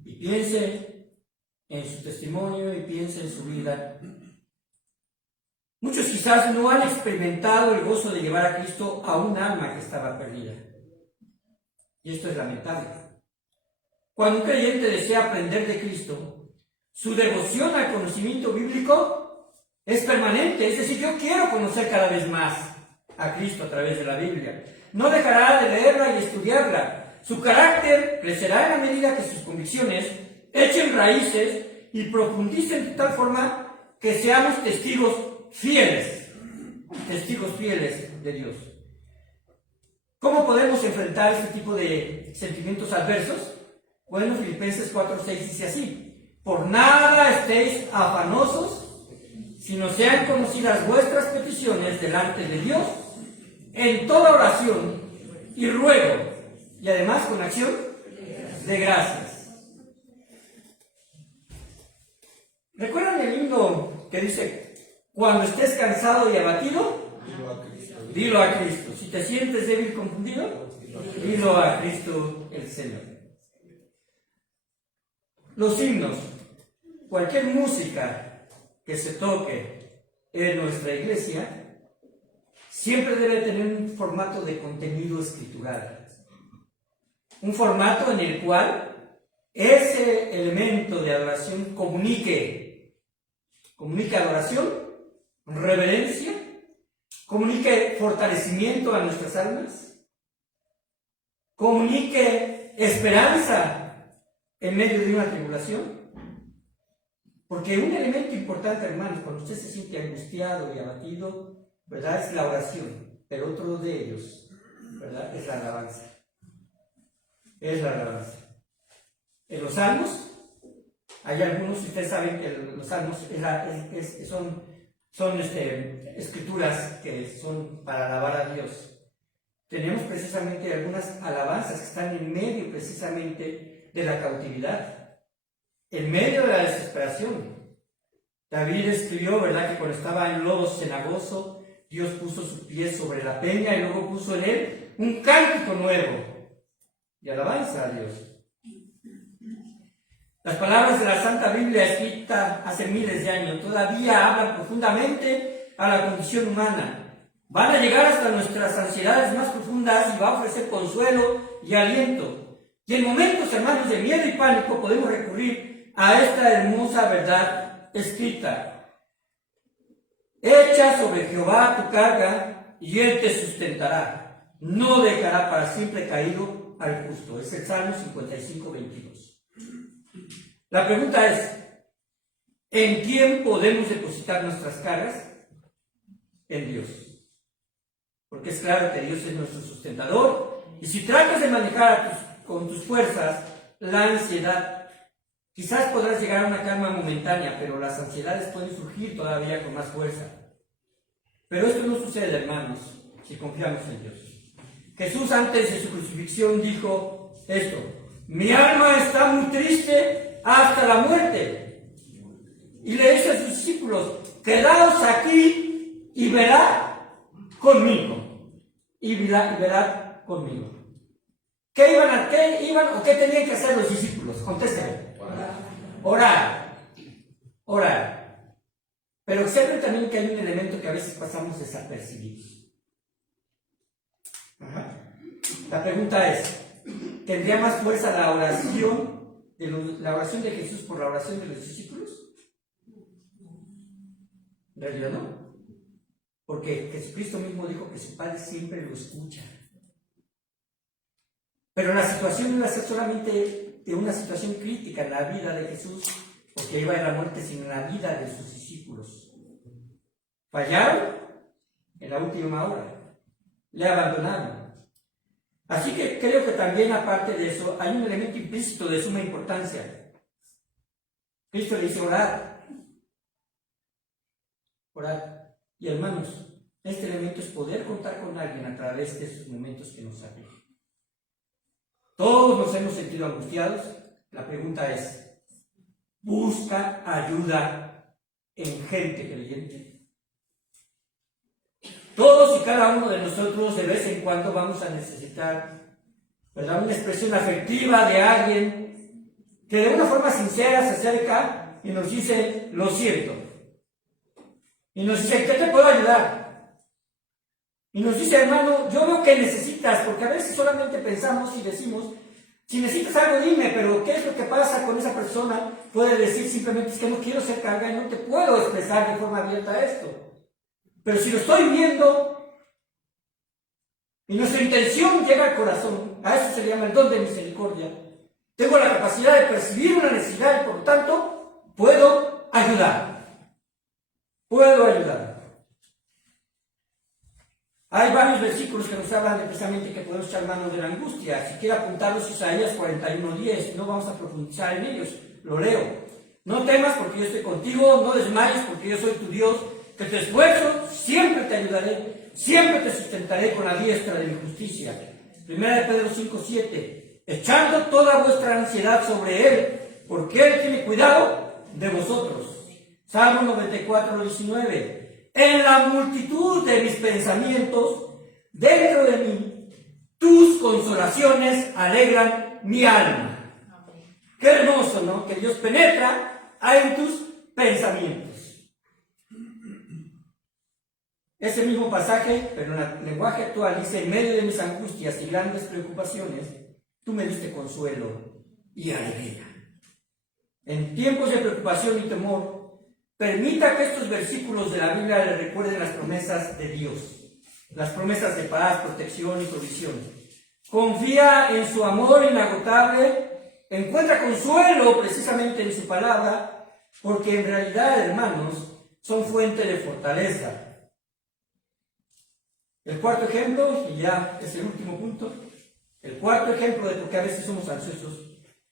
y piensen en su testimonio y piensen en su vida, muchos quizás no han experimentado el gozo de llevar a Cristo a un alma que estaba perdida. Y esto es lamentable. Cuando un creyente desea aprender de Cristo, su devoción al conocimiento bíblico es permanente, es decir, yo quiero conocer cada vez más a Cristo a través de la Biblia. No dejará de leerla y estudiarla. Su carácter crecerá en la medida que sus convicciones echen raíces y profundicen de tal forma que seamos testigos fieles de Dios. ¿Cómo podemos enfrentar este tipo de sentimientos adversos? Bueno, Filipenses 4:6 dice así: por nada estéis afanosos, sino sean conocidas vuestras peticiones delante de Dios en toda oración y ruego, y además con acción de gracias. ¿Recuerdan el himno que dice: cuando estés cansado y abatido, dilo a Cristo? Si te sientes débil y confundido, dilo a Cristo el Señor. Los himnos, cualquier música que se toque en nuestra iglesia, siempre debe tener un formato de contenido escritural. Un formato en el cual ese elemento de adoración comunique adoración, reverencia, comunique fortalecimiento a nuestras almas, comunique esperanza en medio de una tribulación. Porque un elemento importante, hermanos, cuando usted se siente angustiado y abatido, ¿verdad?, es la oración. Pero otro de ellos, ¿verdad?, es la alabanza. Es la alabanza. En los salmos, hay algunos, ustedes saben que los salmos son escrituras que son para alabar a Dios. Tenemos precisamente algunas alabanzas que están en medio precisamente de la cautividad, en medio de la desesperación. David escribió, ¿verdad?, que cuando estaba en lodo cenagoso, Dios puso su pie sobre la peña y luego puso en él un cántico nuevo y alabanza a Dios. Las palabras de la Santa Biblia escrita hace miles de años todavía hablan profundamente a la condición humana. Van a llegar hasta nuestras ansiedades más profundas y va a ofrecer consuelo y aliento. Y en momentos, hermanos, de miedo y pánico podemos recurrir a esta hermosa verdad escrita: echa sobre Jehová tu carga y él te sustentará, no dejará para siempre caído al justo. Es el Salmo 55:22. La pregunta es: ¿en quién podemos depositar nuestras cargas? En Dios. Porque es claro que Dios es nuestro sustentador, y si tratas de manejar con tus fuerzas la ansiedad, quizás podrás llegar a una calma momentánea, pero las ansiedades pueden surgir todavía con más fuerza. Pero esto no sucede, hermanos, si confiamos en Dios. Jesús, antes de su crucifixión, dijo esto: mi alma está muy triste hasta la muerte. Y le dice a sus discípulos: quedaos aquí y velad conmigo. Y velad conmigo. ¿Qué iban o qué tenían que hacer los discípulos? Contésteme. Orar. Pero observen también que hay un elemento que a veces pasamos desapercibidos. La pregunta es: ¿tendría más fuerza la oración de Jesús por la oración de los discípulos? En realidad no. Porque Jesucristo mismo dijo que su Padre siempre lo escucha. Pero la situación no iba a ser solamente de una situación crítica en la vida de Jesús porque iba a la muerte sin la vida de sus discípulos. Fallaron en la última hora, le abandonaron. Así que creo que también, aparte de eso, hay un elemento implícito de suma importancia. Cristo le dice: orad, orad. Y hermanos, este elemento es poder contar con alguien a través de esos momentos que nos aquejan. Todos nos hemos sentido angustiados. La pregunta es: ¿busca ayuda en gente creyente? Todos y cada uno de nosotros de vez en cuando vamos a necesitar, ¿verdad?, una expresión afectiva de alguien que de una forma sincera se acerca y nos dice: lo siento. Y nos dice: ¿qué te puedo ayudar? Y nos dice: hermano, yo veo que necesitas, porque a veces solamente pensamos y decimos: si necesitas algo, dime, pero ¿qué es lo que pasa con esa persona? Puede decir simplemente: es que no quiero ser carga y no te puedo expresar de forma abierta esto. Pero si lo estoy viendo y nuestra intención llega al corazón, a eso se le llama el don de misericordia. Tengo la capacidad de percibir una necesidad y por lo tanto puedo ayudar. Puedo ayudar. Hay varios versículos que nos hablan de precisamente que podemos echar mano de la angustia. Si quiere apuntarlos, Isaías 41:10, no vamos a profundizar en ellos, lo leo. No temas porque yo estoy contigo, no desmayes porque yo soy tu Dios, que te esfuerzo, siempre te ayudaré, siempre te sustentaré con la diestra de mi justicia. 1 Pedro 5:7, echando toda vuestra ansiedad sobre Él, porque Él tiene cuidado de vosotros. Salmo 94:19, en la multitud de mis pensamientos, dentro de mí, tus consolaciones alegran mi alma. Qué hermoso, ¿no? Que Dios penetra en tus pensamientos. Ese mismo pasaje, pero en el lenguaje actual, dice: en medio de mis angustias y grandes preocupaciones, tú me diste consuelo y alegría. En tiempos de preocupación y temor, permita que estos versículos de la Biblia le recuerden las promesas de Dios, las promesas de paz, protección y provisión. Confía en su amor inagotable, encuentra consuelo precisamente en su palabra, porque en realidad, hermanos, son fuente de fortaleza. El cuarto ejemplo, y ya es el último punto, el cuarto ejemplo de por qué a veces somos ansiosos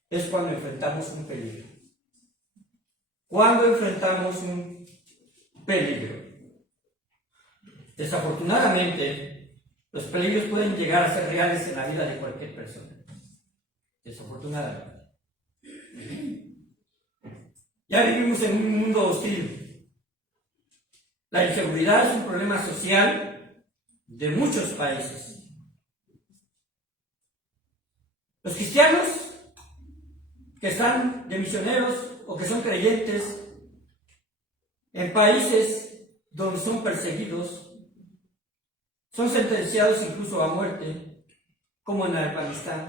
es cuando enfrentamos un peligro. Cuando enfrentamos un peligro. Desafortunadamente, los peligros pueden llegar a ser reales en la vida de cualquier persona. Desafortunadamente. Ya vivimos en un mundo hostil. La inseguridad es un problema social de muchos países. Los cristianos que están de misioneros o que son creyentes en países donde son perseguidos, son sentenciados incluso a muerte, como en Afganistán.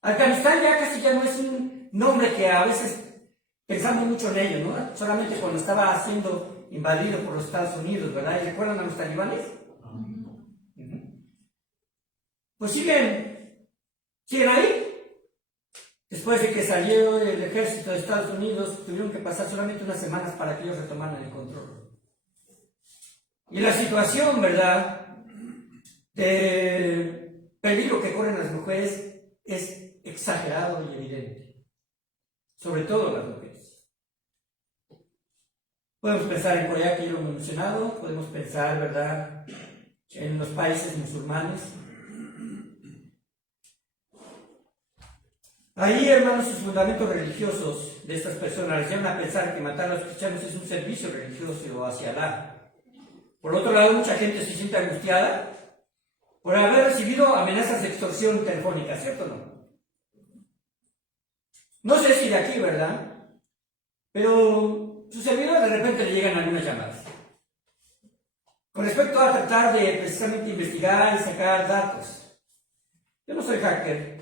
Afganistán ya no es un nombre que a veces pensamos mucho en ello, ¿no? Solamente cuando estaba siendo invadido por los Estados Unidos, ¿verdad? ¿Y recuerdan a los talibanes? Pues siguen ahí. Después de que salió el ejército de Estados Unidos, tuvieron que pasar solamente unas semanas para que ellos retomaran el control. Y la situación, ¿verdad?, de peligro que corren las mujeres es exagerado y evidente. Sobre todo las mujeres. Podemos pensar en Corea, que yo lo he mencionado, podemos pensar, ¿verdad?, en los países musulmanes. Ahí, hermanos, sus fundamentos religiosos de estas personas les llevan a pensar que matar a los cristianos es un servicio religioso hacia Alá. Por otro lado, mucha gente se siente angustiada por haber recibido amenazas de extorsión telefónica, ¿cierto o no? No sé si de aquí, ¿verdad? Pero su servidor de repente le llegan algunas llamadas. Con respecto a tratar de precisamente investigar y sacar datos. Yo no soy hacker.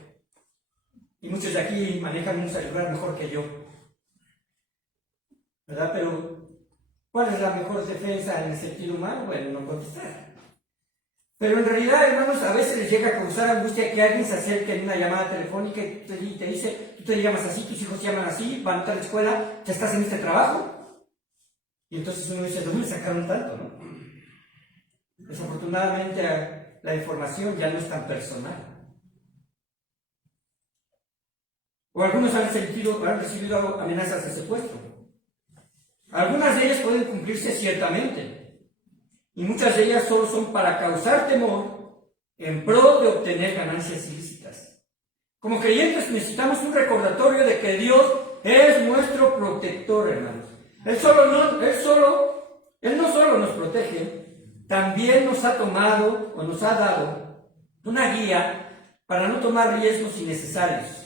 Y muchos de aquí manejan un celular mejor que yo, ¿verdad? Pero, ¿cuál es la mejor defensa en el sentido humano? Bueno, no contestar. Pero en realidad, hermanos, a veces les llega a causar angustia que alguien se acerque en una llamada telefónica y te dice, tú te llamas así, tus hijos se llaman así, van a estar a la escuela, ya estás en este trabajo. Y entonces uno dice, ¿dónde sacaron tanto, no? Desafortunadamente la información ya no es tan personal. O algunos han recibido amenazas de secuestro. Algunas de ellas pueden cumplirse ciertamente, y muchas de ellas solo son para causar temor en pro de obtener ganancias ilícitas. Como creyentes necesitamos un recordatorio de que Dios es nuestro protector, hermanos. Él no solo nos protege, también nos ha tomado o nos ha dado una guía para no tomar riesgos innecesarios.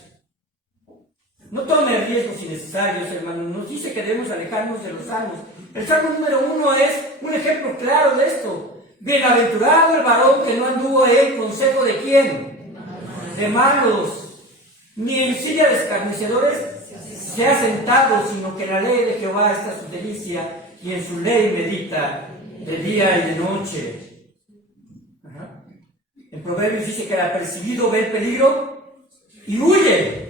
No tome riesgos innecesarios, hermanos. Nos dice que debemos alejarnos de los salmos. El salmo número 1 es un ejemplo claro de esto. Bienaventurado el varón que no anduvo en consejo de ¿quién? De malos, ni en silla de escarnecedores se ha sentado, sino que en la ley de Jehová está su delicia, y en su ley medita de día y de noche. Ajá. En Proverbios dice que el apercibido ve el peligro y huye.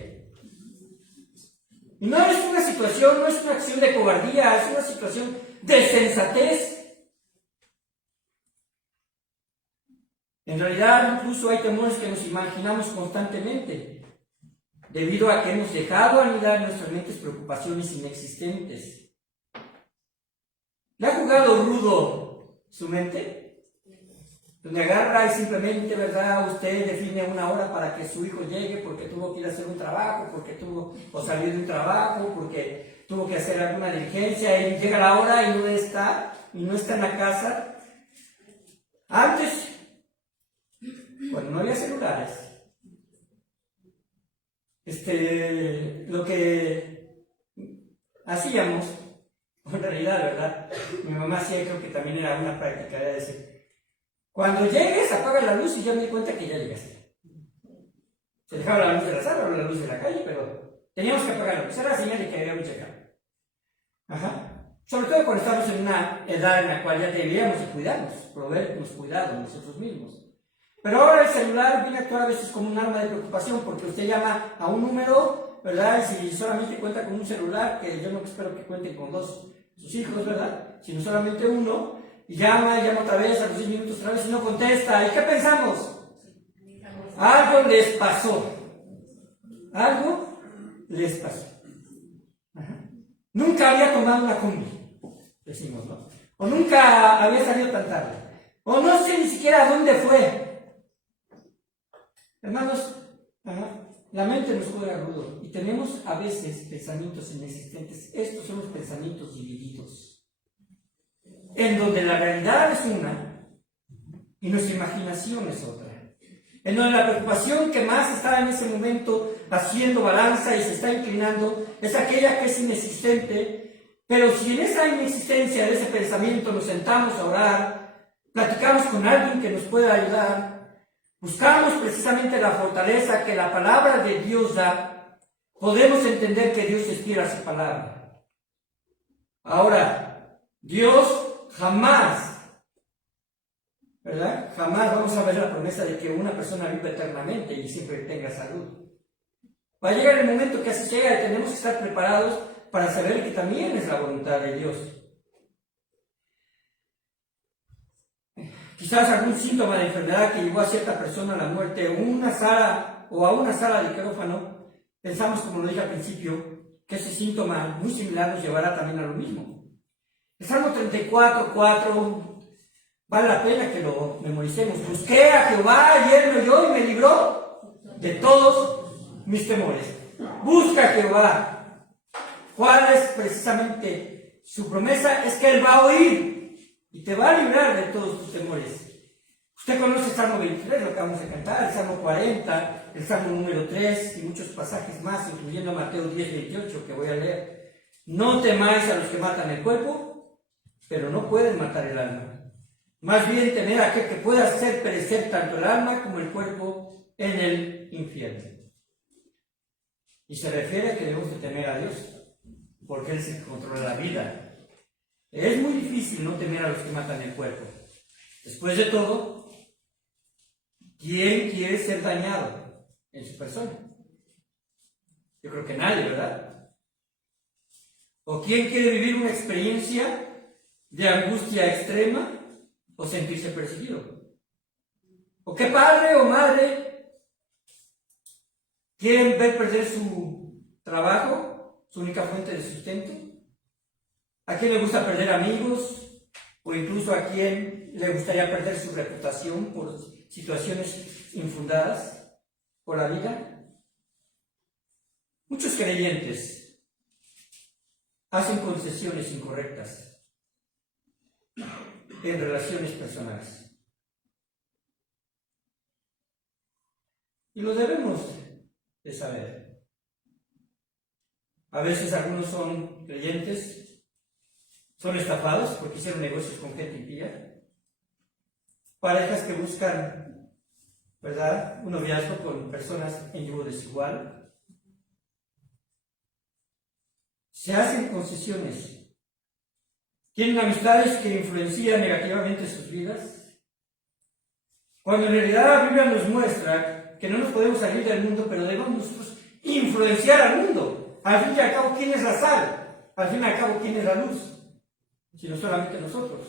Y no es una situación, no es una acción de cobardía, es una situación de sensatez. En realidad, incluso hay temores que nos imaginamos constantemente, debido a que hemos dejado anidar en nuestras mentes preocupaciones inexistentes. ¿Le ha jugado rudo su mente? Donde agarra y simplemente, ¿verdad? Usted define una hora para que su hijo llegue porque tuvo que ir a hacer un trabajo, o salir de un trabajo, porque tuvo que hacer alguna diligencia, y llega la hora y no está en la casa. Antes, cuando no había celulares, lo que hacíamos, en realidad, ¿verdad? Mi mamá hacía, creo que también era una práctica, era decir, cuando llegues, apaga la luz y ya me di cuenta que ya llegaste. Se dejaba la luz de la sala o la luz de la calle, pero teníamos que apagar la luz. Era la señal de que habíamos llegado. Ajá. Sobre todo cuando estamos en una edad en la cual ya debíamos de cuidarnos, proveernos cuidado nosotros mismos. Pero ahora el celular viene a actuar a veces como un arma de preocupación, porque usted llama a un número, ¿verdad? Y si solamente cuenta con un celular, que yo no espero que cuenten con dos sus hijos, ¿verdad? Sino solamente uno, y llama otra vez, a los 10 minutos otra vez y no contesta. ¿Y qué pensamos? Algo les pasó. Algo les pasó. Ajá. Nunca había tomado una combi, decimos, ¿no? O nunca había salido tan tarde. O no sé ni siquiera a dónde fue. Hermanos, la mente nos juega rudo y tenemos a veces pensamientos inexistentes. Estos son los pensamientos divididos, en donde la realidad es una y nuestra imaginación es otra. En donde la preocupación que más está en ese momento haciendo balanza y se está inclinando es aquella que es inexistente, pero si en esa inexistencia de ese pensamiento nos sentamos a orar, platicamos con alguien que nos pueda ayudar, buscamos precisamente la fortaleza que la palabra de Dios da, podemos entender que Dios inspira su palabra. Ahora, Dios jamás, ¿verdad? Jamás vamos a ver la promesa de que una persona viva eternamente y siempre tenga salud. Va a llegar el momento que así llega y tenemos que estar preparados para saber que también es la voluntad de Dios. Quizás algún síntoma de enfermedad que llevó a cierta persona a la muerte, o a una sala de quirófano, pensamos, como lo dije al principio, que ese síntoma muy similar nos llevará también a lo mismo. El Salmo 34:4 vale la pena que lo memoricemos. Busqué a Jehová y Él me oyó y me libró de todos mis temores. Busca a Jehová. ¿Cuál es precisamente su promesa? Es que Él va a oír y te va a librar de todos tus temores. Usted conoce el Salmo 23, lo que vamos a cantar, el Salmo 40, el Salmo número 3 y muchos pasajes más, incluyendo Mateo 10:28 que voy a leer. No temáis a los que matan el cuerpo, pero no pueden matar el alma. Más bien temer a aquel que pueda hacer perecer tanto el alma como el cuerpo en el infierno. Y se refiere a que debemos de temer a Dios, porque Él es el que controla la vida. Es muy difícil no temer a los que matan el cuerpo. Después de todo, ¿quién quiere ser dañado en su persona? Yo creo que nadie, ¿verdad? ¿O quién quiere vivir una experiencia de angustia extrema o sentirse perseguido? ¿O qué padre o madre quieren ver perder su trabajo, su única fuente de sustento? ¿A quién le gusta perder amigos? ¿O incluso a quién le gustaría perder su reputación por situaciones infundadas por la vida? Muchos creyentes hacen concesiones incorrectas en relaciones personales. Y lo debemos de saber. A veces algunos son creyentes, son estafados porque hicieron negocios con gente impía. Parejas que buscan, ¿verdad?, un noviazgo con personas en yugo desigual. Se hacen concesiones. Tienen amistades que influencian negativamente sus vidas. Cuando en realidad la Biblia nos muestra que no nos podemos salir del mundo, pero debemos nosotros influenciar al mundo. Al fin y al cabo, ¿quién es la sal? Al fin y al cabo, ¿quién es la luz? Sino solamente nosotros.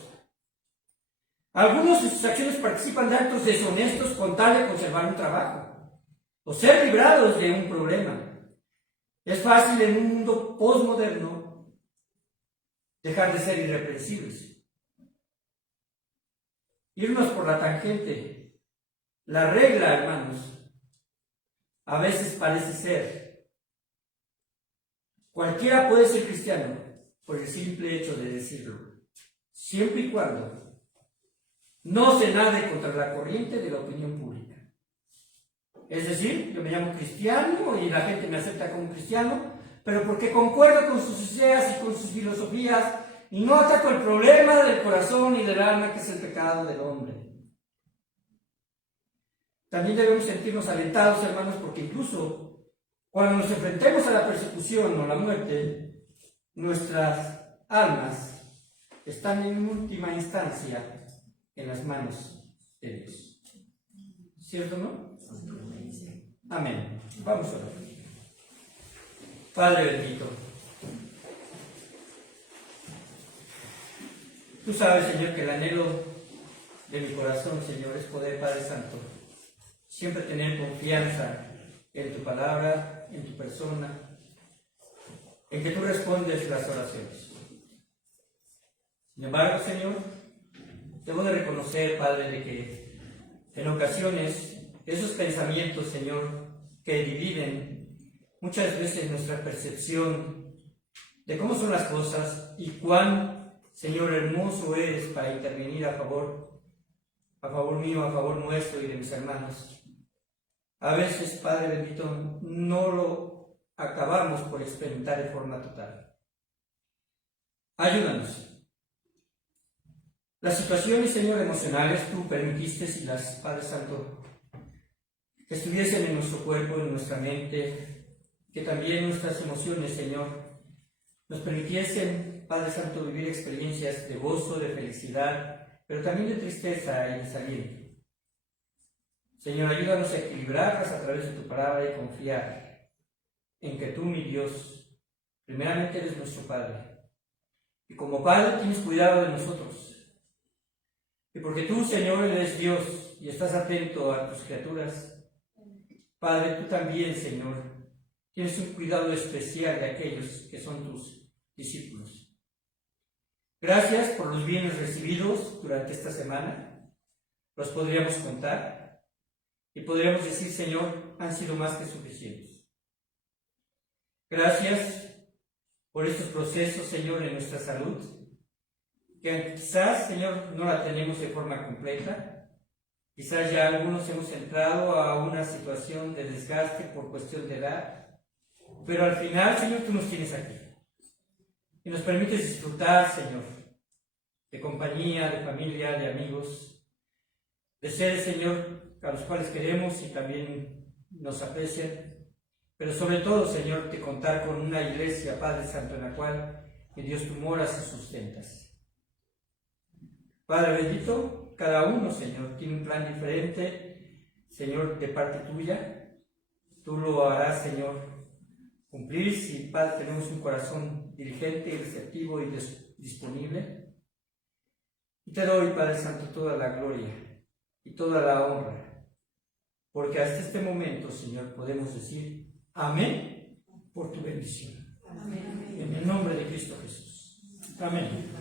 Algunos de sus acciones participan de actos deshonestos con tal de conservar un trabajo o ser librados de un problema. Es fácil en un mundo postmoderno dejar de ser irreprensibles, irnos por la tangente. La regla, hermanos, a veces parece ser: cualquiera puede ser cristiano por el simple hecho de decirlo, siempre y cuando no se nade contra la corriente de la opinión pública. Es decir, yo me llamo cristiano y la gente me acepta como cristiano, pero porque concuerdo con sus ideas y con sus filosofías y no ataco el problema del corazón y del alma, que es el pecado del hombre. También debemos sentirnos alentados, hermanos, porque incluso cuando nos enfrentemos a la persecución o la muerte, nuestras almas están en última instancia en las manos de Dios. ¿Cierto, no? Amén. Vamos a orar. Padre bendito, tú sabes, Señor, que el anhelo de mi corazón, Señor, es poder, Padre Santo, siempre tener confianza en tu palabra, en tu persona, en que tú respondes las oraciones. Sin embargo, Señor, debo de reconocer, Padre, de que en ocasiones esos pensamientos, Señor, que dividen muchas veces nuestra percepción de cómo son las cosas y cuán, Señor, hermoso eres para intervenir a favor mío, a favor nuestro y de mis hermanos. A veces, Padre bendito, no lo acabamos por experimentar de forma total. Ayúdanos. Las situaciones, Señor, emocionales, tú permitiste, y las, Padre Santo, que estuviesen en nuestro cuerpo, en nuestra mente, que también nuestras emociones, Señor, nos permitiesen, Padre Santo, vivir experiencias de gozo, de felicidad, pero también de tristeza y desaliento. Señor, ayúdanos a equilibrarlas a través de tu palabra y confiar en que tú, mi Dios, primeramente eres nuestro Padre. Y como Padre tienes cuidado de nosotros. Y porque tú, Señor, eres Dios y estás atento a tus criaturas, Padre, tú también, Señor, tienes un cuidado especial de aquellos que son tus discípulos. Gracias por los bienes recibidos durante esta semana. Los podríamos contar y podríamos decir, Señor, han sido más que suficientes. Gracias por estos procesos, Señor, en nuestra salud, que quizás, Señor, no la tenemos de forma completa. Quizás ya algunos hemos entrado a una situación de desgaste por cuestión de edad, pero al final, Señor, tú nos tienes aquí y nos permites disfrutar, Señor, de compañía, de familia, de amigos, de seres, Señor, a los cuales queremos y también nos aprecian, pero sobre todo, Señor, de contar con una iglesia, Padre Santo, en la cual, mi Dios, tú moras y sustentas. Padre bendito, cada uno, Señor, tiene un plan diferente Señor, de parte tuya, tú lo harás, Señor, cumplir si, Padre, tenemos un corazón diligente, receptivo y disponible. Y te doy, Padre Santo, toda la gloria y toda la honra, porque hasta este momento, Señor, podemos decir amén por tu bendición. Amén. En el nombre de Cristo Jesús. Amén.